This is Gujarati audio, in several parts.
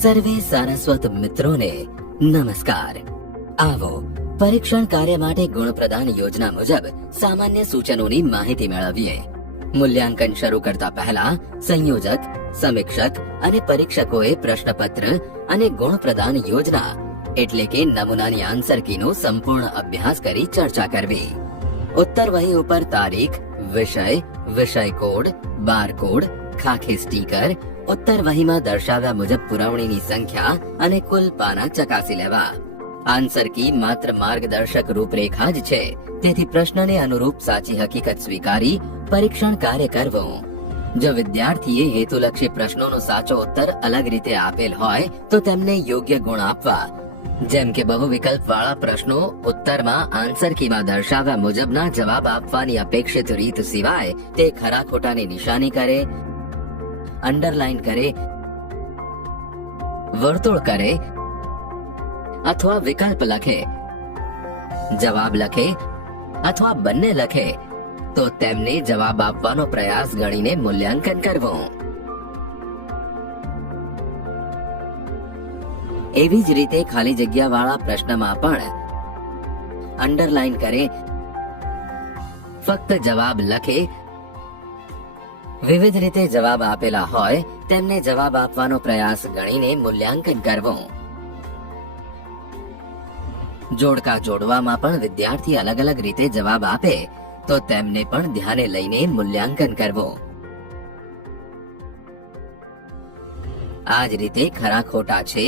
સર્વે સારસ્વત મિત્રોને નમસ્કાર। આવો પરીક્ષણ કાર્ય માટે ગુણ પ્રદાન યોજના મુજબ સામાન્ય સૂચનોની માહિતી મેળવીએ। મૂલ્યાંકન શરૂ કરતા પહેલા સંયોજક, સમીક્ષક અને પરીક્ષકોએ પ્રશ્નપત્ર અને ગુણ પ્રદાન યોજના એટલે કે નમૂનાની આન્સર કીનો સંપૂર્ણ અભ્યાસ કરી ચર્ચા કરવી। ઉત્તર વહી ઉપર તારીખ, વિષય, વિષય કોડ, બાર કોડ, ખાખી સ્ટીકર, ઉત્તર વહીમાં દર્શાવ્યા મુજબ પુરવણીની સંખ્યા અને કુલ પાના ચકાસી લેવા। આન્સર કી માત્ર માર્ગદર્શક રૂપરેખા જ છે, તેથી પ્રશ્નને અનુરૂપ સાચી હકીકત સ્વીકારી પરીક્ષણ કાર્ય કરવું। જો વિદ્યાર્થીએ હેતુલક્ષી પ્રશ્નોનો સાચો ઉત્તર અલગ રીતે આપેલ હોય તો તેમને યોગ્ય ગુણ આપવા। જેમ કે બહુ વિકલ્પ વાળા પ્રશ્નો ઉત્તરમાં આન્સર કીમાં દર્શાવ્યા મુજબના જવાબ આપવાની અપેક્ષિત રીત સિવાય તે ખરા ખોટાની નિશાની કરે, અંડરલાઈન કરે, વર્તુળ કરે અથવા વિકલ્પ લખે, જવાબ લખે અથવા બંને લખે તો તેમને જવાબ આપવાનો પ્રયાસ ગણીને મૂલ્યાંકન કરવું। એવી જ રીતે ખાલી જગ્યા વાળા પ્રશ્નમાં પણ અંડરલાઈન કરે, ફક્ત જવાબ લખે, વિવિધ રીતે જવાબ આપેલા હોય તેમને જવાબ આપવાનો પ્રયાસ ગણીને મૂલ્યાંકન કરવું। જોડકા જોડવામાં પણ વિદ્યાર્થી અલગ અલગ રીતે જવાબ આપે તો તેમને પણ ધ્યાને લઈને મૂલ્યાંકન કરવું। આ જ રીતે ખરા ખોટા છે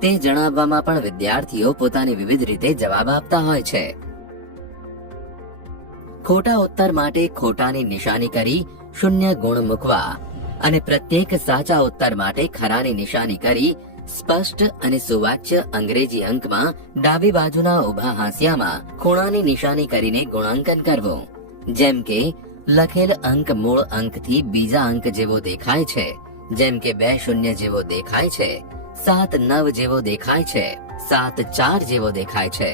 તે જણાવવામાં પણ વિદ્યાર્થીઓ પોતાની વિવિધ રીતે જવાબ આપતા હોય છે। ખોટા ઉત્તર માટે ખોટાની નિશાની કરી શૂન્ય ગુણ મૂકવા અને પ્રત્યેક સાચા ઉત્તર માટે ખરાની નિશાની કરી સ્પષ્ટ અને સુવાચ્ય અંગ્રેજી અંકમાં ડાબી બાજુના ઊભા હાંસિયામાં ખૂણાની નિશાની કરીને ગુણાંકન કરવું। જેમ કે લખેલ અંક મૂળ અંકથી બીજા અંક જેવો દેખાય છે, જેમ કે 2 શૂન્ય જેવો દેખાય છે, 7 9 જેવો દેખાય છે, 7 4 જેવો દેખાય છે।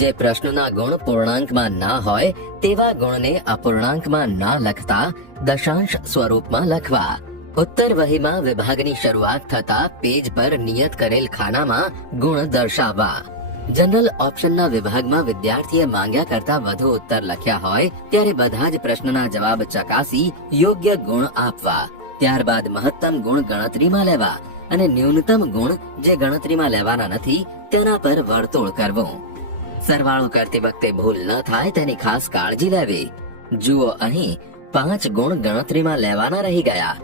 જે પ્રશ્નના ગુણ પૂર્ણાંકમાં ના હોય તેવા ગુણને અપૂર્ણાંકમાં ના લખતા દશાંશ સ્વરૂપમાં લખવા। ઉત્તર વહીમાં વિભાગની શરૂઆત થતા પેજ પર નિયત કરેલ ખાનામાં ગુણ દર્શાવવા। જનરલ ઓપ્શનના વિભાગમાં વિદ્યાર્થીએ માંગ્યા કરતા વધુ ઉત્તર લખ્યા હોય ત્યારે બધા જ પ્રશ્નના જવાબ ચકાસી યોગ્ય ગુણ આપવા। ત્યારબાદ મહત્તમ ગુણ ગણતરીમાં લેવા અને ન્યૂનતમ ગુણ જે ગણતરીમાં લેવાના નથી તેના પર વર્તુળ કરવું। સરવાળો કરતી વખતે ભૂલ ન થાય તેની ખાસ કાળજી લેવી। જુઓ અહીં 5 ગુણ ગણતરીમાં લેવાના રહી ગયા।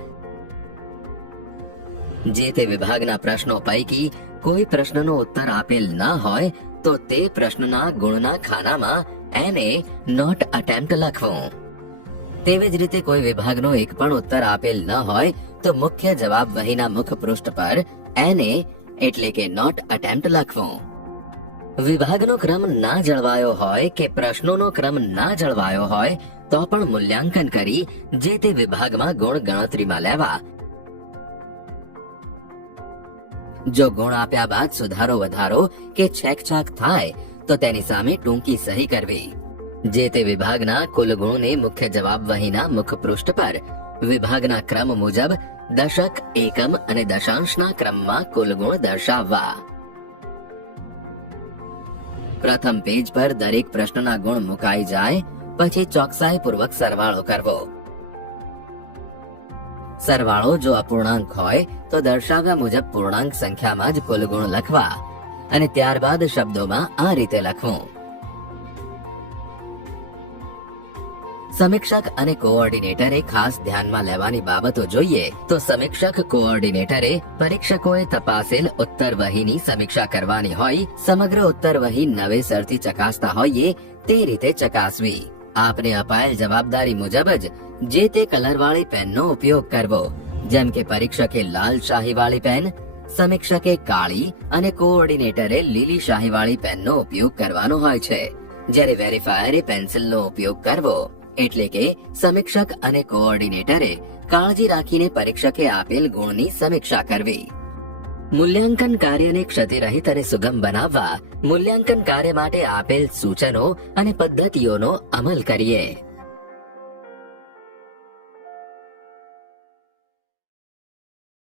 જે તે વિભાગના પ્રશ્નો પૈકી કોઈ પ્રશ્નનો ઉત્તર આપેલ ના હોય તો તે પ્રશ્નના ગુણના ખાનામાં NA નોટ અટેમ્પ્ટ લખવું। તેવી જ રીતે કોઈ વિભાગનો એક પણ ઉત્તર આપેલ ન હોય તો મુખ્ય જવાબ વહીના મુખ પૃષ્ઠ પર NA એટલે કે નોટ અટેમ્પ્ટ લખવું। વિભાગનો ક્રમ ના જળવાયો હોય કે પ્રશ્નોનો ક્રમ ના જળવાયો હોય તો પણ મૂલ્યાંકન કરી જે તે વિભાગમાં ગુણ ગણતરીમાં લેવા। જો ગુણ આપ્યા બાદ સુધારો વધારો કે છેકછાક થાય તો તેની સામે ટૂંકી સહી કરવી। જે તે વિભાગના કુલ ગુણને મુખ્ય જવાબ વહીના મુખ પૃષ્ઠ પર વિભાગના ક્રમ મુજબ દશક, એકમ અને દશાંશના ક્રમમાં કુલ ગુણ દર્શાવવા। પ્રથમ પેજ પર દરેક પ્રશ્નના ગુણ મુકાઈ જાય પછી ચોકસાઈપૂર્વક સરવાળો કરવો। સરવાળો જો અપૂર્ણાંક હોય તો દર્શાવ્યા મુજબ પૂર્ણાંક સંખ્યામાં જ કુલ ગુણ લખવા અને ત્યારબાદ શબ્દોમાં આ રીતે લખવું। સમીક્ષક અને કોઓર્ડિનેટરે ખાસ ધ્યાનમાં લેવાની બાબતો જોઈએ તો સમીક્ષક કોઓર્ડિનેટરે પરીક્ષકોએ તપાસેલ ઉત્તર વહીની સમીક્ષા કરવાની હોય સમગ્ર ઉત્તર વહી નવેસરથી ચકાસતા હોઈએ તે રીતે ચકાસવી। આપને અપાયેલ જવાબદારી મુજબ જ જે તે કલરવાળી પેનનો ઉપયોગ કરવો। જેમ કે પરીક્ષકે લાલ શાહીવાળી પેન, સમીક્ષકે કાળી અને કોઓર્ડિનેટરે લીલી શાહીવાળી પેનનો ઉપયોગ કરવાનો હોય છે, જ્યારે વેરીફાયરે પેન્સિલનો ઉપયોગ કરવો। એટલે કે સમીક્ષક અને કોઓર્ડિનેટરે કાળજી રાખીને પરીક્ષકે આપેલ ગુણની સમીક્ષા કરવી। મૂલ્યાંકન કાર્યને ક્ષતિરહિત અને સુગમ બનાવવા મૂલ્યાંકન કાર્ય માટે આપેલ સૂચનો અને પદ્ધતિઓનો અમલ કરીએ।